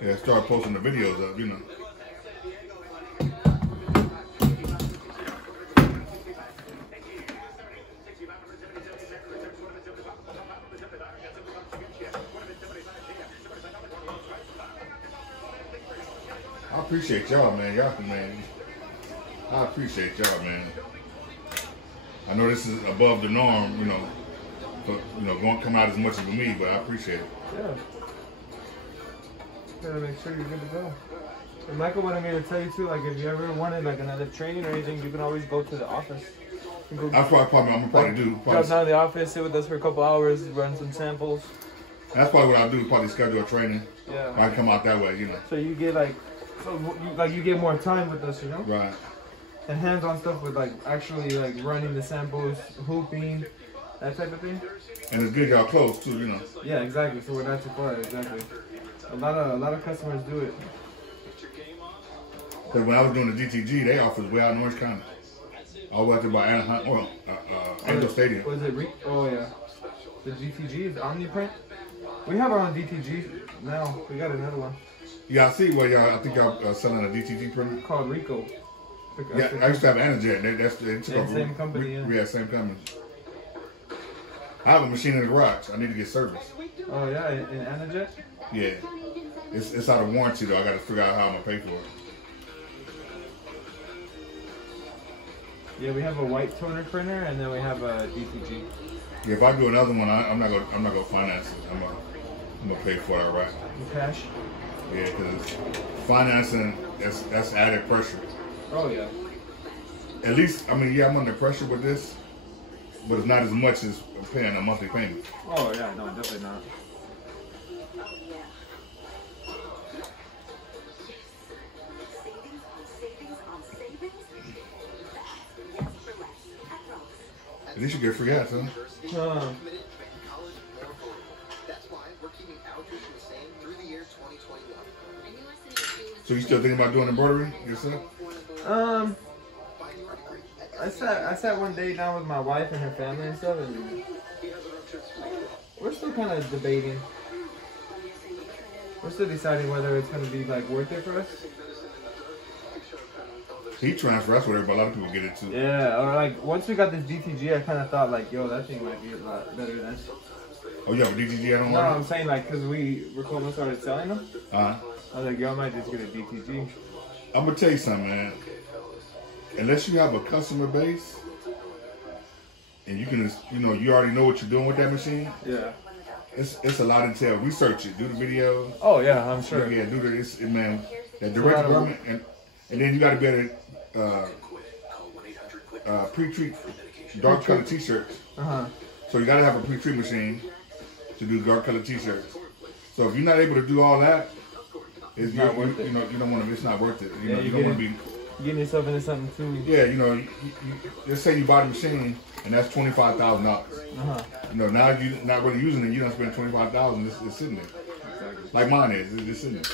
Yeah, start posting the videos up, you know. I appreciate y'all, man. Man. I appreciate y'all, man. I know this is above the norm, you know, but don't come out as much as for me, but I appreciate it. Yeah. Gotta make sure you're good to go. And Michael wanted me to tell you too, like if you ever wanted like another training or anything, you can always go to the office. That's probably I'm gonna probably do. Drop down to the office, sit with us for a couple hours, run some samples. That's probably what I'll do. Probably schedule a training. Yeah. I come out that way, you know. So you get you get more time with us, you know. Right. And hands-on stuff with like actually like running the samples, hooping, that type of thing. And it's good y'all close too, you know. Yeah, exactly. So we're not too far, exactly. A lot of customers do it. Because when I was doing the DTG, they offered way out in Orange County. I went to by Anaheim, Angel Stadium. Was it Oh yeah. The DTG is Omniprint. We have our own DTG now. We got another one. Yeah, I see where y'all. I think y'all selling a DTG printer called Rico. Yeah, I used to have Anajet. They took over. Same company. Yeah, same company. I have a machine in the garage. I need to get serviced. Oh yeah, in Anajet. Yeah, it's out of warranty though. I got to figure out how I'm gonna pay for it. Yeah, we have a white toner printer and then we have a DTG. Yeah, if I do another one, I'm not gonna finance it. I'm gonna pay for it outright. Cash. Yeah, because financing that's added pressure. Oh yeah. At least, I mean, yeah, I'm under pressure with this, but it's not as much as paying a monthly payment. Oh yeah, no, definitely not. At least you get free ads, huh? So you still thinking about doing embroidery yourself? I sat one day down with my wife and her family and stuff, and we're still kind of debating. We're still deciding whether it's going to be like worth it for us. Heat transfer, that's what a lot of people get into. Yeah, or like once we got this DTG, I kind of thought like, yo, that thing might be a lot better than. Oh, you have a DTG? I don't know. No, I'm saying like because we're close to started selling them. I was like, yo, I might just get a DTG. I'm gonna tell you something, man. Unless you have a customer base, and you can, you already know what you're doing with that machine. Yeah. It's a lot to tell. Research it. Do the videos. Oh yeah, I'm sure. Yeah, do the man. That direct development, and then you got to be able to pre-treat dark color T-shirts. So you got to have a pre-treat machine to do dark color T-shirts. So if you're not able to do all that, it's not worth it. You don't want to. It's not worth it. You don't want to be getting yourself into something too. Yeah, let's say you buy the machine and that's $25,000. Now you're not really using it. You don't spend $25,000. It's sitting there. Exactly. Like mine is. It's just sitting there.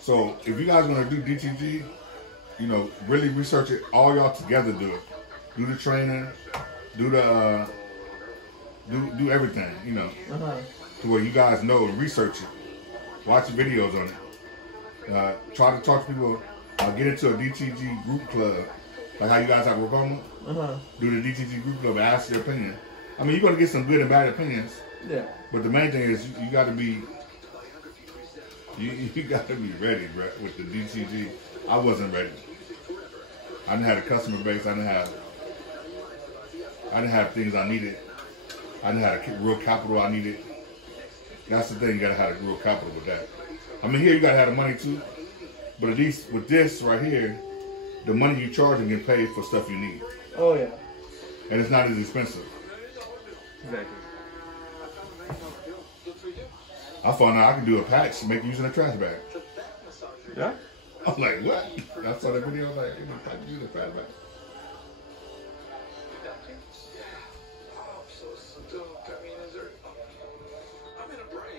So if you guys want to do DTG, really research it. All y'all together do it. Do the training. Do the do everything. To where you guys know and research it. Watch the videos on it. Try to talk to people. Get into a DTG group club. Like how you guys have work on them. Do the DTG group club and ask their opinion. I mean, you're going to get some good and bad opinions. Yeah. But the main thing is you got to be you got to be ready, bro, with the DTG. I wasn't ready. I didn't have a customer base. I didn't have things I needed. I didn't have a real capital I needed. That's the thing. You got to have a real capital with that. I mean, here you got to have the money too. But at least with this right here, the money you charge and get paid for stuff you need. Oh yeah. And it's not as expensive. Exactly. I found out I can do a patch make using a trash bag. Yeah? I'm like, what? I saw that video, I was like, I can use a trash bag.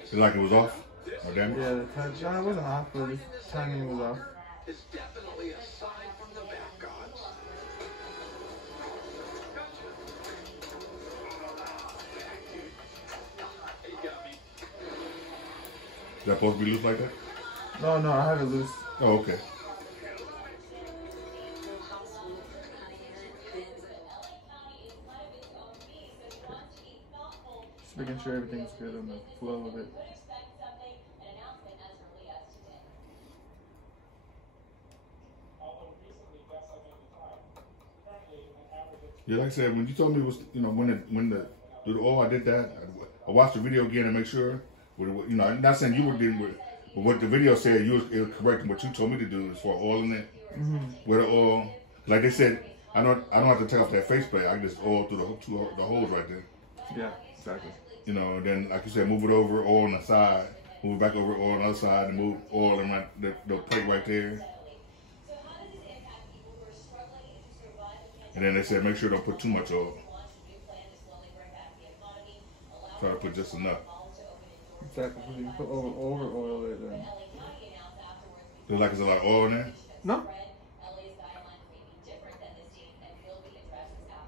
It's like it was off? Or damage? Yeah, the touch, it wasn't off, but the timing was off. It's definitely a sign from the back gods. Is that supposed to be loose like that? No, I have it loose. Oh, okay. Just making sure everything's good on the flow of it. Yeah, like I said, when you told me it was, you know, when the oil, I did that. I watched the video again to make sure. You know, I'm not saying you were dealing with, but what the video said, it was correct. What you told me to do is for oil in it, with the oil. Like they said, I don't have to take off that faceplate. I can just oil through the holes right there. Yeah, exactly. You know, and then like you said, move it over, oil on the side, move it back over, oil on the other side, and move oil in the plate right there. And then they said make sure don't put too much oil. Try to put just enough. Exactly. If you put over oil it, then. Looks like there's a lot of oil in there. No.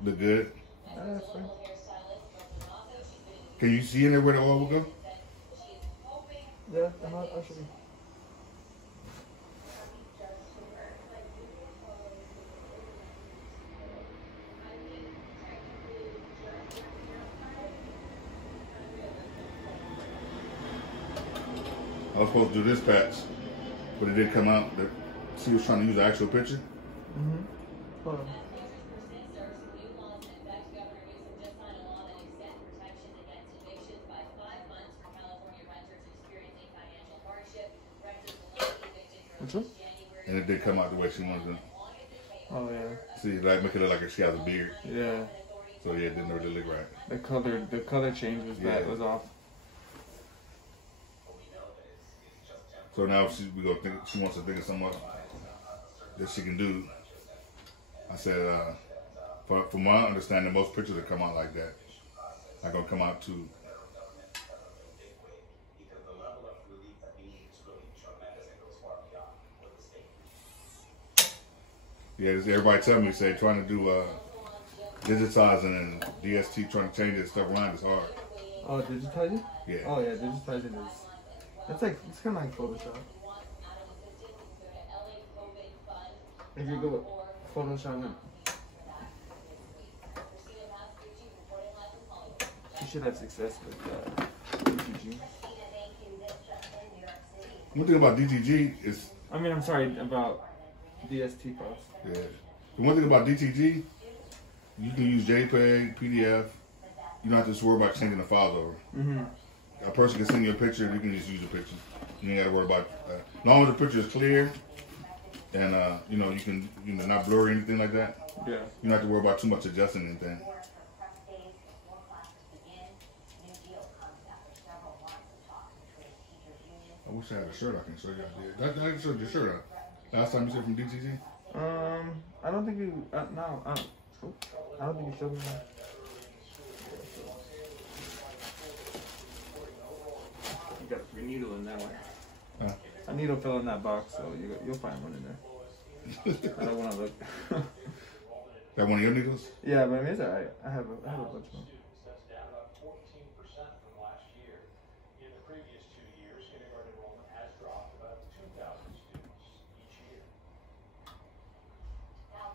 Look good. That's fine. Can you see in there where the oil will go? Yeah, I'll show you. I was supposed to do this patch, but it didn't come out. She was trying to use the actual picture. Hold on. Which one? And it did come out the way she wanted to. Oh yeah. See, like make it look like she has a beard. Yeah. So yeah, it didn't really look right. The color change was bad. Yeah. Was off. So now we gonna think she wants to think of something that she can do. I said, from my understanding, most pictures that come out like that are gonna come out too. Yeah, everybody tell me, say trying to do digitizing and DST, trying to change that stuff around is hard. Oh, digitizing? Yeah. Oh yeah, digitizing is. It's kind of like Photoshop. If you go with Photoshop, you should have success with DTG. One thing about DTG is. I mean, I'm sorry about DST files. Yeah. The one thing about DTG, you can use JPEG, PDF. You don't have to just worry about changing the files over. A person can send you a picture, you can just use a picture. You ain't got to worry about as long as the picture is clear and you know, you can not blur or anything like that. Yeah. You don't have to worry about too much adjusting anything. I wish I had a shirt I can show you. I can show you the shirt out. Last time you said from DTG? I don't think you. No, I don't think you showed me that. You got a needle in that one. Huh? A needle fell in that box, so you'll find one in there. I don't want to look. That one of your needles? Yeah, but I mean, it's alright. I have a bunch of them.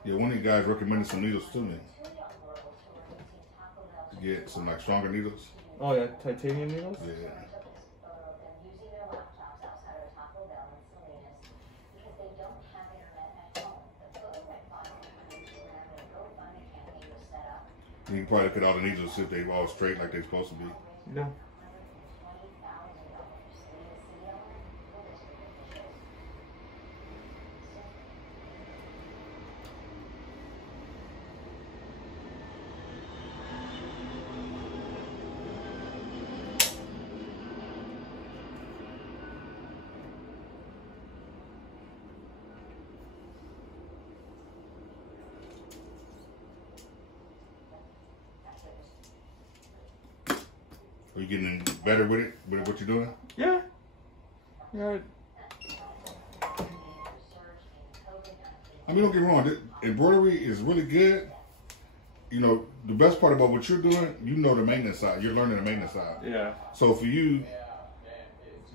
Yeah, one of you guys recommended some needles to me. To get some like stronger needles. Oh yeah, titanium needles? Yeah. You can probably look at all the needles see if they're all straight like they're supposed to be. Yeah. Are you getting better with it, with what you're doing? Yeah. Yeah. I mean, don't get me wrong. Embroidery is really good. You know, the best part about what you're doing, you know the maintenance side. You're learning the maintenance side. Yeah. So for you,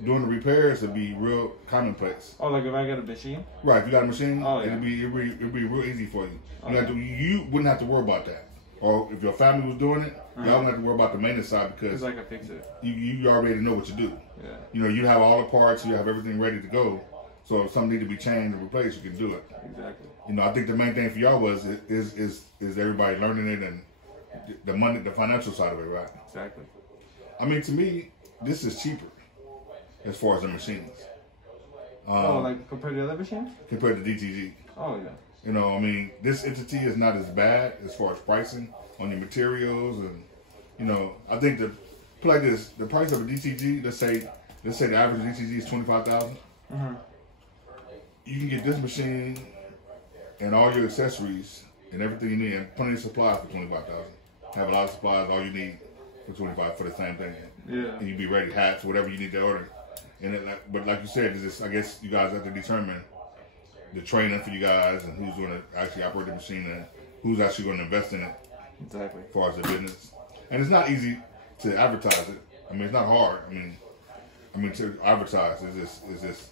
doing the repairs would be real commonplace. Oh, like if I got a machine? Right, if you got a machine, Oh, yeah. it'd be real easy for you. Okay. You wouldn't have to worry about that. Or if your family was doing it, y'all wouldn't have to worry about the maintenance side because I can fix it. You already know what to do. Yeah. You know, you have all the parts, you have everything ready to go. So if something need to be changed or replaced, you can do it. Exactly. You know, I think the main thing for y'all is everybody learning it and the money, the financial side of it, right? Exactly. I mean, to me, this is cheaper as far as the machines. Like compared to other machines? Compared to DTG. Oh, yeah. You know, I mean, this entity is not as bad as far as pricing on the materials, and you know, I think put like this: the price of a DTG, let's say the average DTG is $25,000. Mm-hmm. You can get this machine and all your accessories and everything you need, and plenty of supplies for $25,000. Have a lot of supplies, all you need for $25,000 for the same thing. Yeah. And you be ready, hats, whatever you need to order. And but like you said, I guess you guys have to determine the training for you guys and who's going to actually operate the machine and who's actually going to invest in it. Exactly. As far as the business, and it's not easy to advertise it. I mean, it's not hard. I mean to advertise is just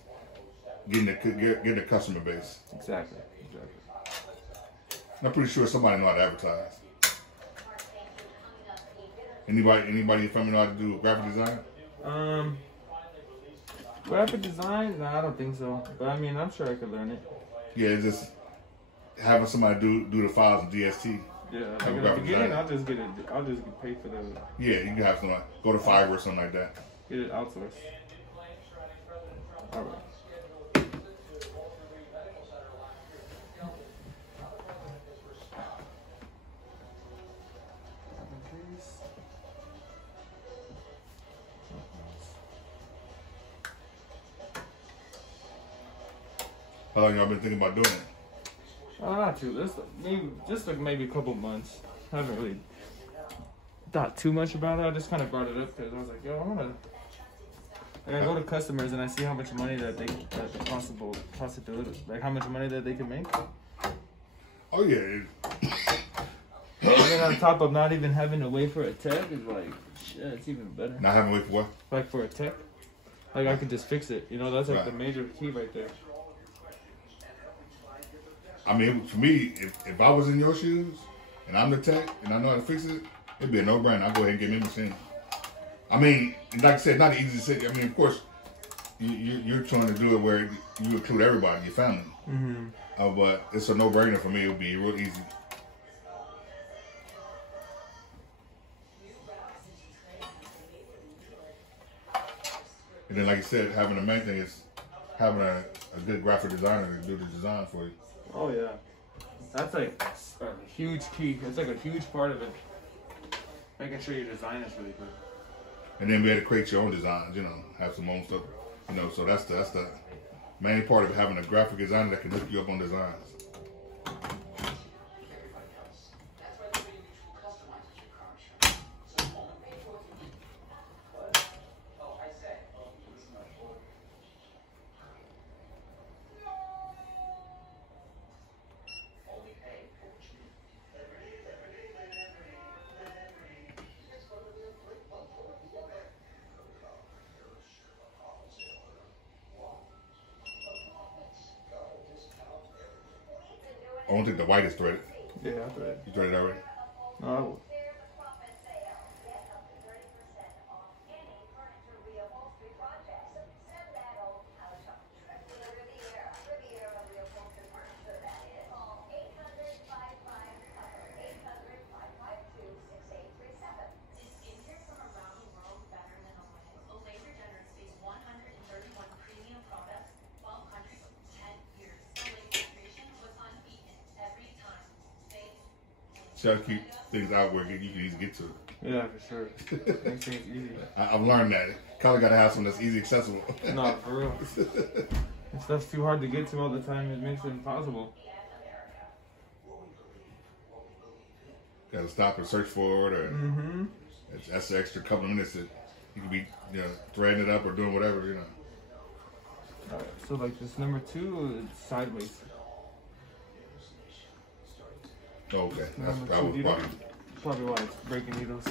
getting the customer base. Exactly. And I'm pretty sure somebody know how to advertise. Anybody in your family know how to do graphic design? Graphic design? No, I don't think so. But I mean, I'm sure I could learn it. Yeah, it's just having somebody do the files in DST. Yeah, like in the beginning, I'll just get paid for the. Yeah, you can have somebody go to Fiverr or something like that. Get it outsourced. All right. How long y'all been thinking about doing it? Not too. Maybe a couple months. I haven't really thought too much about it. I just kind of brought it up because I was like, yo, I go to customers and I see how much money that the possibility, like how much money that they can make. Oh yeah. And then on top of not even having to wait for a tech is like, shit, it's even better. Not having to wait for what? Like for a tech, like I could just fix it. You know, that's like Right. the major key right there. I mean, for me, if I was in your shoes and I'm the tech and I know how to fix it, it'd be a no-brainer. I'd go ahead and get me a machine. I mean, like I said, not easy to say. I mean, of course, you're trying to do it where you include everybody, your family. Mm-hmm. But it's a no-brainer for me. It would be real easy. And then, like you said, having the main thing is having a good graphic designer to do the design for you. Oh yeah, that's like a huge key. It's like a huge part of it. Making sure your design is really good. And then be able to create your own designs, you know, have some own stuff, you know. So that's the main part of having a graphic designer that can hook you up on designs. I don't think the white is threaded. Yeah, I thread. You threaded already? No. Try to keep things out where you can easily get to it. Yeah, for sure. Makes things easy. I've learned that. Color got to have something that's easy accessible. No, for real. If stuff's too hard to get to all the time, it makes it impossible. Got to stop and search for it, or Mm-hmm. that's the extra couple of minutes that you can be, you know, threading it up or doing whatever, you know. Alright, so like this number 2, it's sideways. Oh, okay, that's Number probably 2, why. probably why it's breaking needles.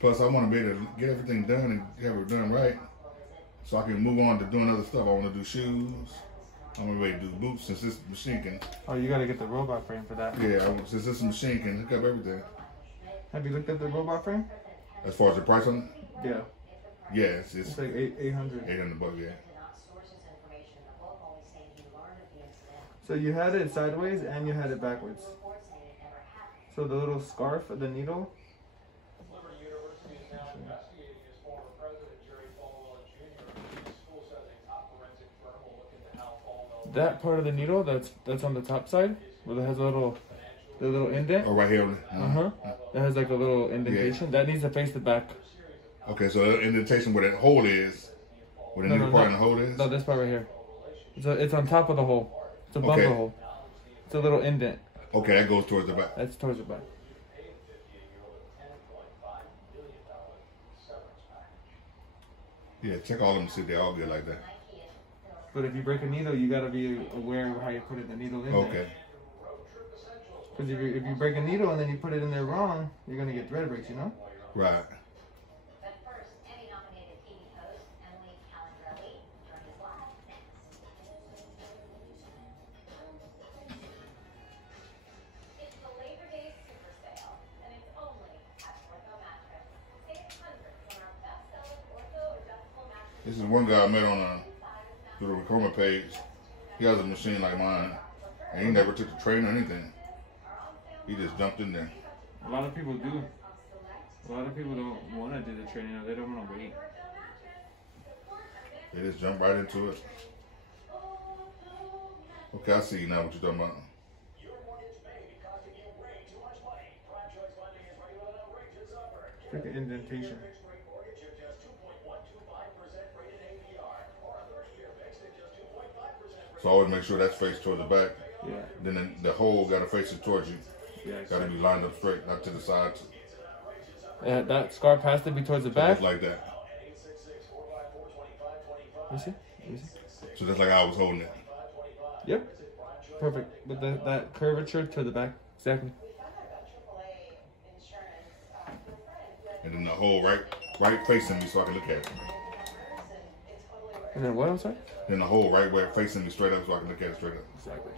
Plus, I want to be able to get everything done and have it done right, so I can move on to doing other stuff. I want to do shoes. I'm gonna be able to do boots since this machine can. Oh, you gotta get the robot frame for that. Yeah, since this machine can hook up everything. Have you looked at the robot frame? As far as the price on it? Yeah. Yeah, it's like 800. $800, yeah. So you had it sideways and you had it backwards. So the little scarf, the needle. That part of the needle that's on the top side, where it has the little indent. Oh, right here. It has like a little indentation. Yeah. That needs to face the back. Okay, so the indentation where that hole is, where the needle part in the hole is? No, this part right here. It's on top of the hole. It's above the hole. It's a little indent. Okay, that goes towards the back. That's towards the back. Yeah, check all of them, see if they're all good like that. But if you break a needle, you gotta be aware of how you put the needle in there. Okay. Because if you break a needle and then you put it in there wrong, you're gonna get thread breaks, you know? Right. This is one guy I met on through the Recoma page. He has a machine like mine, and he never took the training or anything. He just jumped in there. A lot of people do. A lot of people don't want to do the training, or they don't want to wait. They just jump right into it. Okay, I see now what you're talking about. It's like an indentation. So always make sure that's faced toward the back. Yeah. Then the hole got to face it towards you. Yeah. Got to be lined up straight, not to the sides. Yeah, that scarf has to be towards the back. Just like that. You see? So just like I was holding it. Yep. Perfect. With that curvature to the back. Exactly. And then the hole right facing me so I can look at it. And then what, I'm sorry? Then the hole right where facing me straight up so I can look at it straight up. Exactly.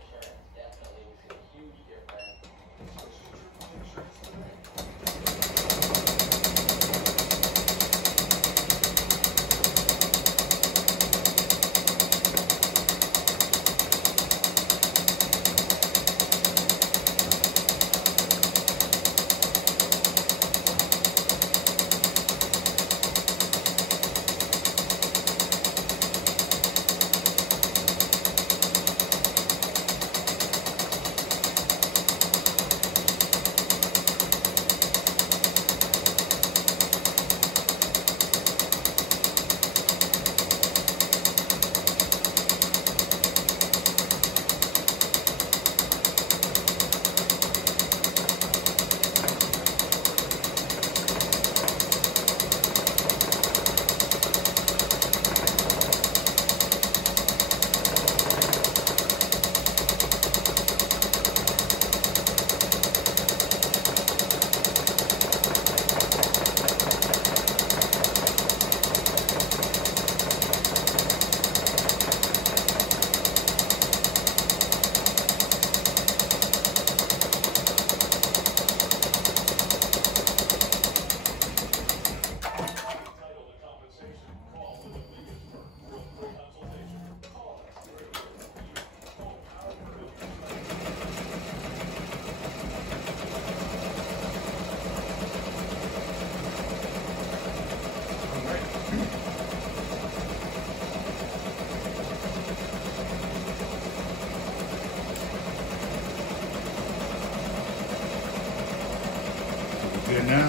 Good now?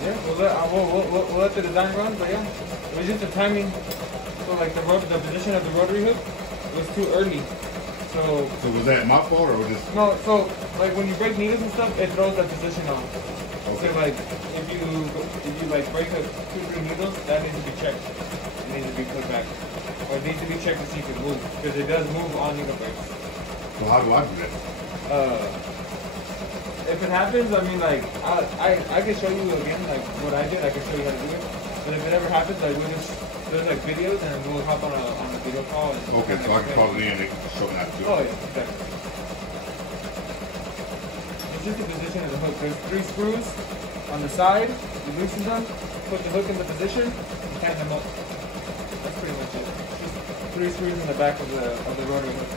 Yeah, we'll let the design run, but yeah. It was just the timing. So like the position of the rotary hook was too early. So was that my fault or was this? No, so like when you break needles and stuff, it throws that position off. Okay. So like if you like break up 2-3 needles, that needs to be checked. It needs to be put back. Or it needs to be checked to see if it moves. Because it does move on needle breaks. So how do I do that? if it happens, I mean, like, I can show you again, like, what I did. I can show you how to do it. But if it ever happens, like, we'll just, there's, like, videos, and we'll hop on a video call. And Okay, so I can call it in and they can show me how to do it. Oh, yeah, exactly. It's just the position of the hook. There's 3 screws on the side. You loosen them, put the hook in the position, and tighten them up. That's pretty much it. Just 3 screws in the back of the rotary hook.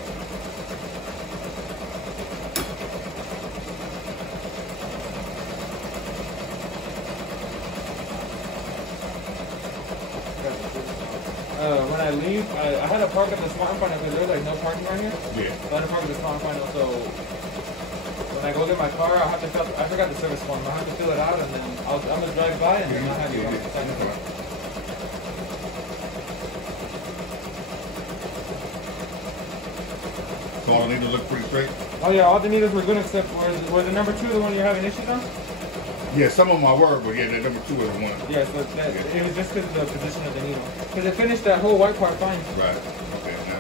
When I leave, I had to park at the Smart and Final because there's like no parking right here. Yeah. So I had to park at the Smart and Final. So when I go get my car, I forgot the service form. I have to fill it out and then I'm gonna drive by and then I'll have you come and sign it. So all I need to look pretty straight? Oh yeah, all the needles were good except were the number 2 the one you're having issues on? Yeah, some of them I were, but yeah, the number 2 was the one. Yeah, so it was just because of the position of the needle. Because it finished that whole white part fine. Right. Okay. Now.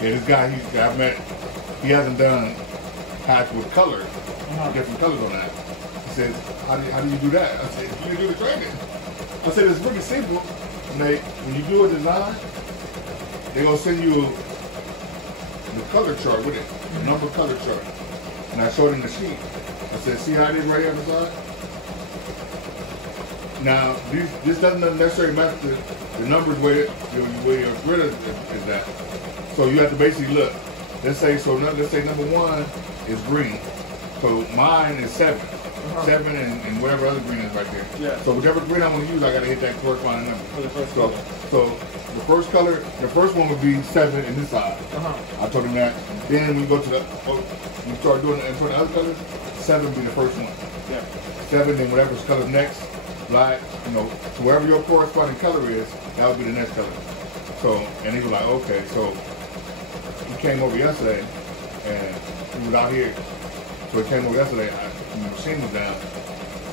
Yeah, this guy I've met, he hasn't done patch with colors, different colors on that. He says, how do you do that? I said, you do the training. I said, it's really simple. When you do a design, they're gonna send you the color chart with it, the number color chart. And I showed him the sheet. I said, see how it is right here on the side? Now, this doesn't necessarily match the numbers where your grid is at. So you have to basically look. Let's say number 1 is green. So mine is 7. 7 and whatever other green is right there. Yeah. So whichever green I want to use, I got to hit that corresponding number. For the first color. So the first color, the first one would be 7 in this side. I told him that. Then we go to we start doing it for the other colors. 7 would be the first one. Yeah. 7, then whatever color's next, black, so wherever your corresponding color is, that would be the next color. So, and he was like, okay, so he came over yesterday, and he was out here. So he came over yesterday, the machine was down,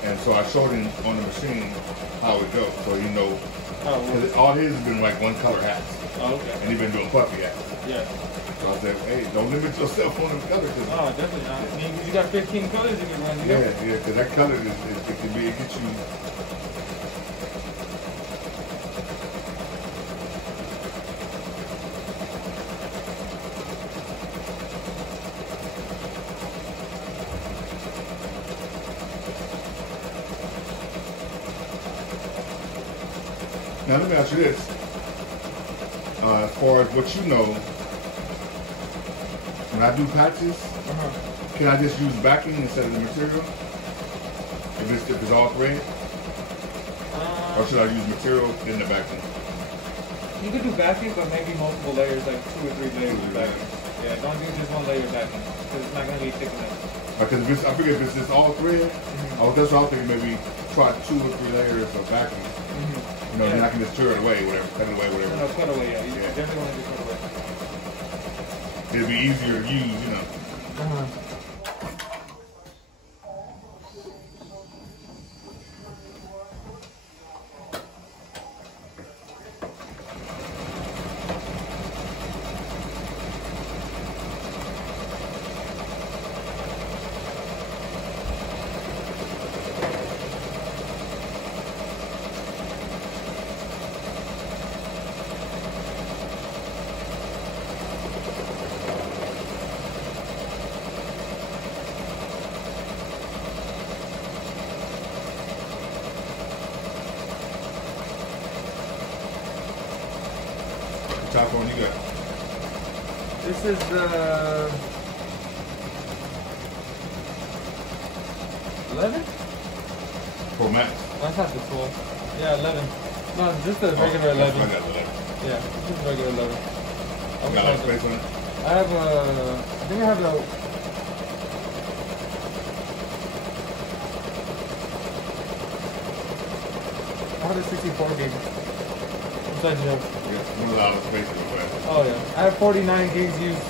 and so I showed him on the machine how it goes, so you know. Because all his has been like one color hats. Oh, okay. And he's been doing puffy hats. Yeah. So I said, hey, don't limit yourself on the color. Oh, definitely not. I mean, you got 15 colors you can run. Yeah, because that color it gets you. Now let me ask you this. As far as what you know, when I do patches, can I just use backing instead of the material? If it's all thread? Or should I use material in the backing? You could do backing, but maybe multiple layers, like 2 or 3 layers of backing. Yeah, don't do just 1 layer of backing, because it's not going to be thick enough. Because I figure if it's just all thread, that's what I was thinking, maybe try 2 or 3 layers of backing. Then I can just tear it away, whatever, cut it away, whatever. No, cut away, yeah. You definitely want to do cut away. It'll be easier to use, Top one you got? This is the 11? Pro Max. That's not the 12. Yeah, 11. No, just the regular 11. Yeah, just regular 11. Got a lot of space on it? I have I think I have the... I have a 64 gig. Inside joke. Yeah, a lot of space in the back. Oh yeah, I have 49 gigs used.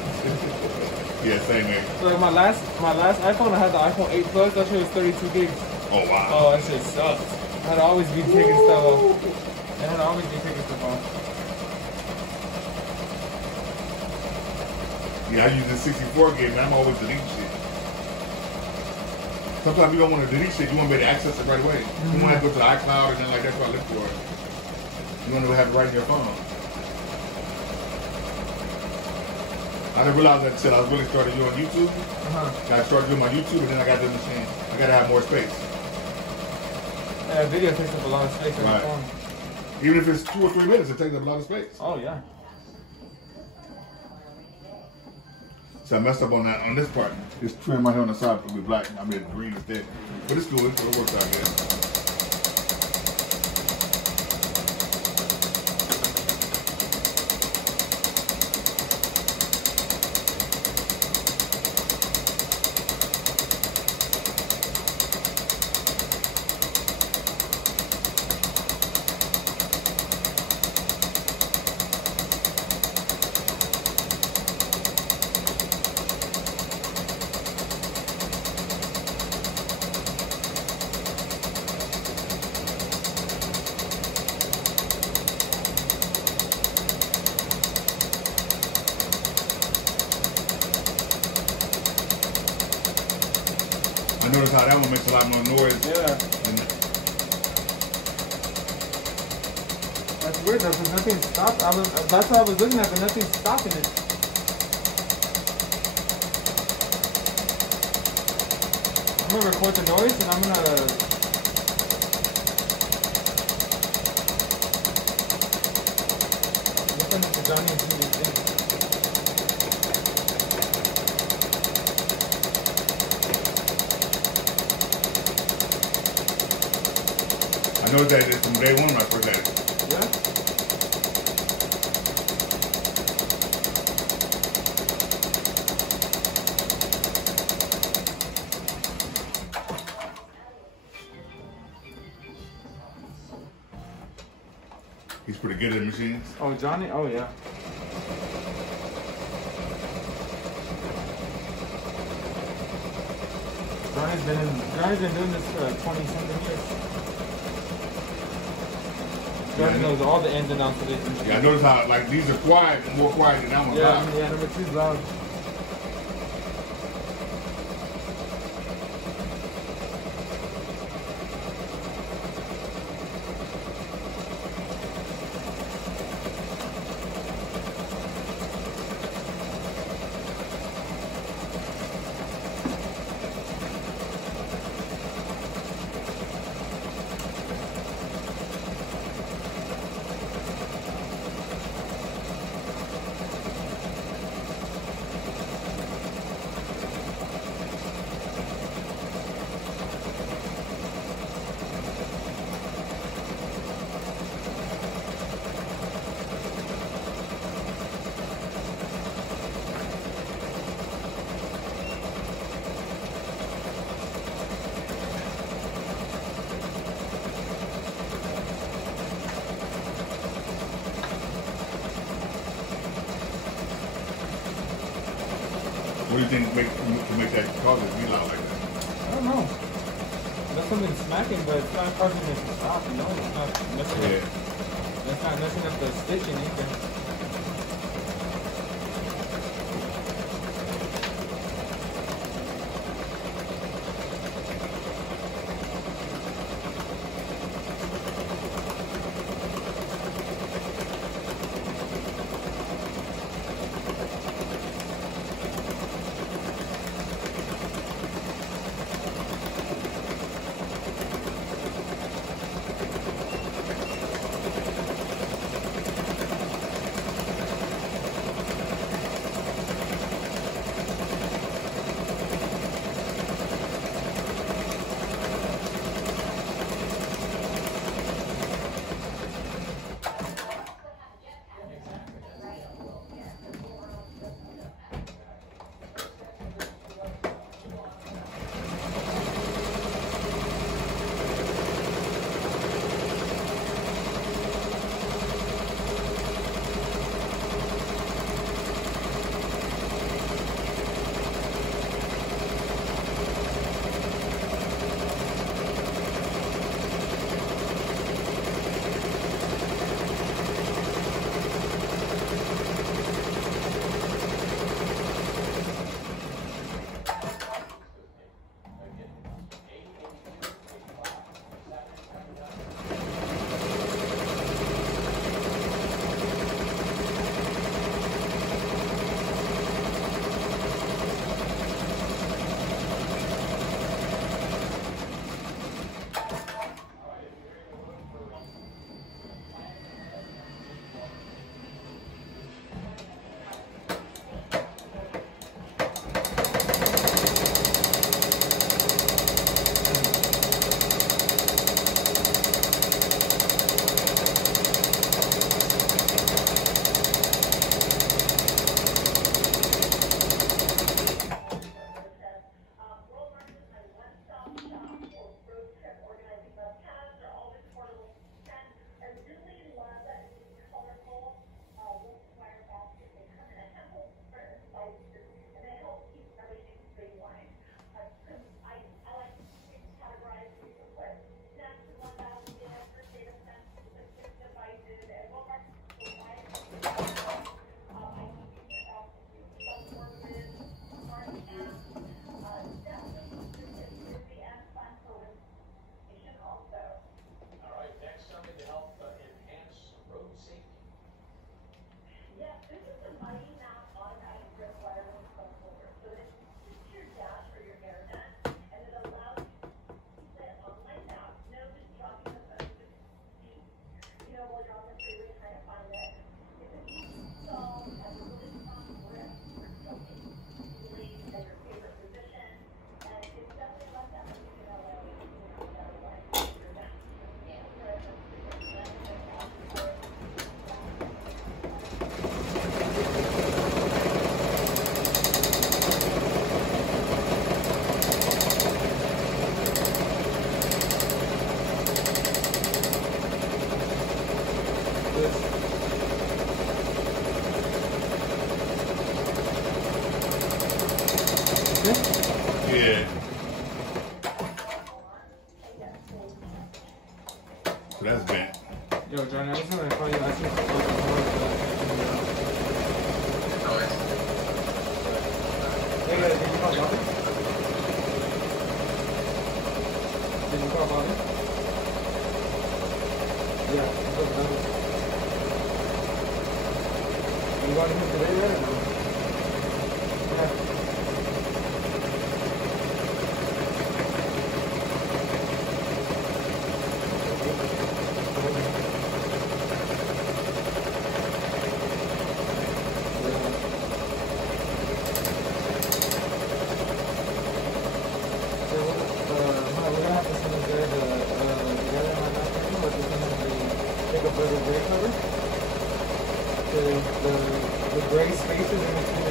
Yeah, same here. So my last iPhone, I had the iPhone 8 Plus. That shit was 32 gigs. Oh wow. Oh, that shit sucks. I had to always be taking stuff off. I had to always be taking stuff off. Yeah, I use the 64 gig, man. I'm always deleting shit. Sometimes you don't want to delete shit. You want to be able to access it right away. You want to go to iCloud or anything like that. That's what I look for. You want to have it right in your phone. I didn't realize that until I was really started doing YouTube. I started doing my YouTube, and then I got the machine. I got to have more space. Yeah, video takes up a lot of space on your phone. Even if it's 2 or 3 minutes, it takes up a lot of space. Oh, yeah. So I messed up on that on this part. This trim right here on the side will be black. I made it green instead. But it's good. It works out good. I notice how that one makes a lot more noise. Yeah. That's weird though, because nothing's stopped. That's what I was looking at, but nothing's stopping it. I'm gonna record the noise and I'm gonna... listen to Johnny and see these things. I noticed that from day one when I first had it. Yeah? He's pretty good at machines. Oh, Johnny? Oh, yeah. Johnny's been doing this for 20-something years. Johnny knows all the ins and outs of this machine. Yeah, I noticed how like these are quiet, more quiet than that one. Yeah, loud. yeah, number 2's loud. What do you think to make that cause it be loud like that? I don't know. That's something smacking, but it's not causing it to stop, you know? It's not messing up. It's not messing up the stitching either. Yeah. So that's bent. Yo, Johnny, I just want to call you. I think it's Hey, did you call Bobby? Did you call Bobby? Yeah, he took Bobby. You got him today, right? Or no? Yeah. The gray spaces in between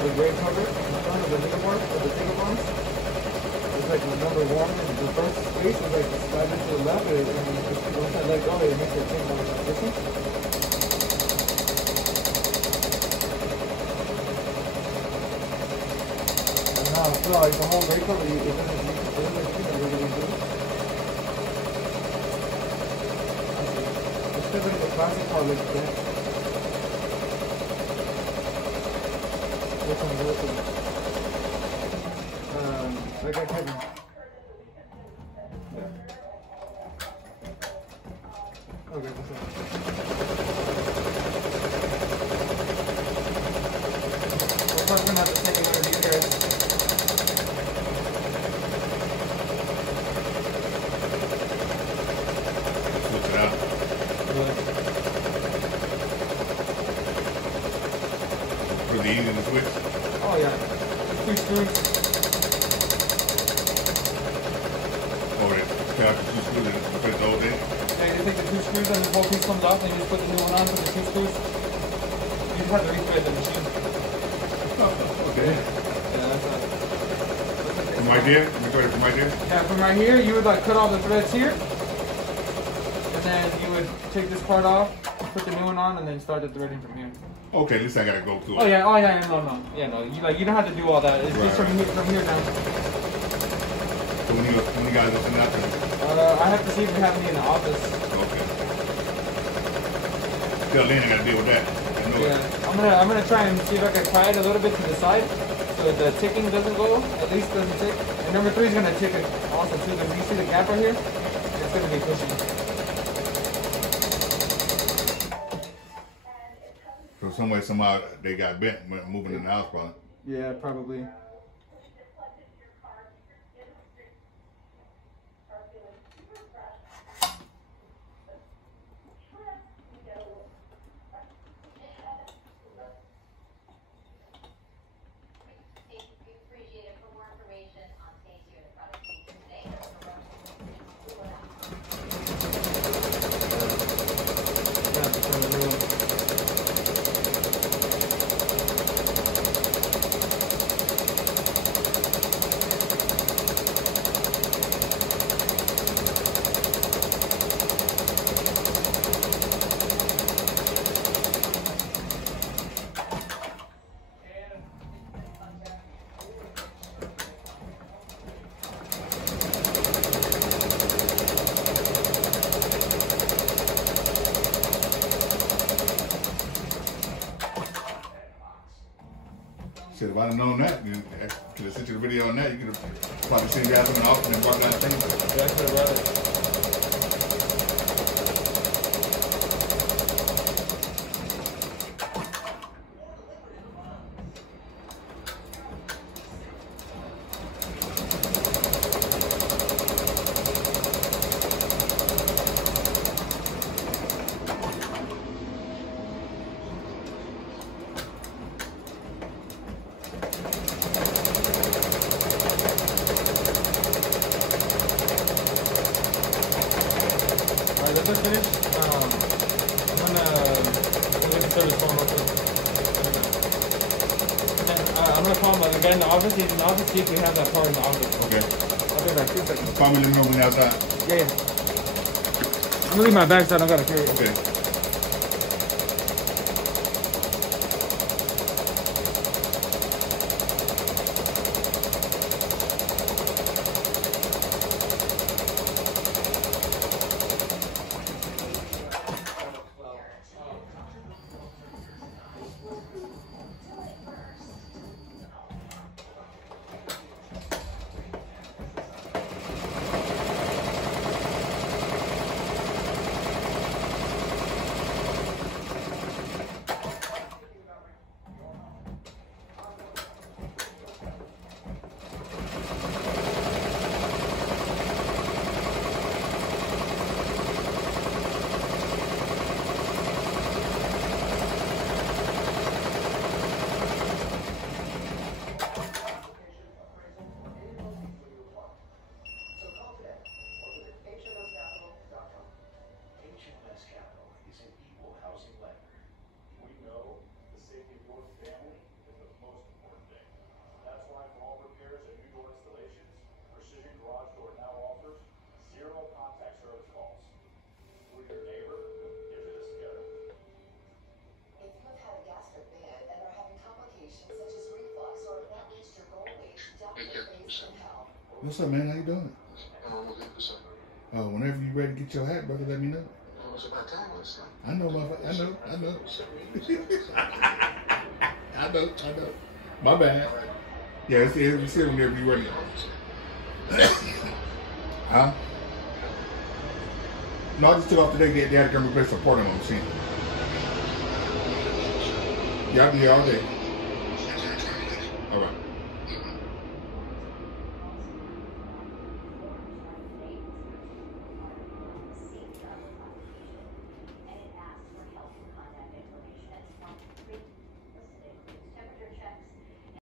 the gray cover in front of the nigger bar, or the nigger bars. It's like the number one, and the first space is like sliding to the left, and once I let go, it makes it change on this one. I feel like the whole gray cover, it doesn't really do. It's because like the plastic part looks bent. Which one? Like I Kevin. Yeah. Okay, what's up? We're probably gonna have to take another view here. Switch it out. Pretty easy to switch. Oh yeah. Two screws. Two screws and put it over there. Yeah, you take the two screws and the whole piece comes off, and you just put the new one on for the two screws. You just have to rethread the machine. Okay. Yeah, that's from right there? Let me go from right there? Yeah, from right here, you would like cut all the threads here. And then you would take this part off, put the new one on, and then start the threading from here. Okay, at least I gotta go through it. Oh yeah, no. Yeah, no. You don't have to do all that. It's just from here down. So when you guys listen out there? I have to see if we have any in the office. Okay. Tell Lynn I gotta deal with that. Yeah, I'm gonna try and see if I can tie it a little bit to the side, so the ticking doesn't go. At least doesn't tick. And number 3 is gonna tick it also too. When you see the gap right here, it's gonna be pushing. So some way somehow they got bent moving in the house probably. Yeah, probably. Shit, if I'd have known that, you could have sent you the video on that. You could have probably seen you guys in the office and walked down the thing. Yeah, I could have read it. Alright, let's finish. I'm gonna turn this phone off. And then I'm gonna call the guy in the office. He's in the office. See if we have that part in the office. Okay. I'll be Hold on, 2 seconds. Call me, let me know when you're outside. Yeah. I'm gonna leave my bag so I don't gotta carry it. Okay. What's up, man? How you doing? Whenever you ready to get your hat, brother, let me know. I know, motherfucker. I know. I know. My bad. Yeah, it's here whenever you ready. Huh? No, I just took off today. They had to come replace the part on the machine. Yeah, I'll be here all day. All right.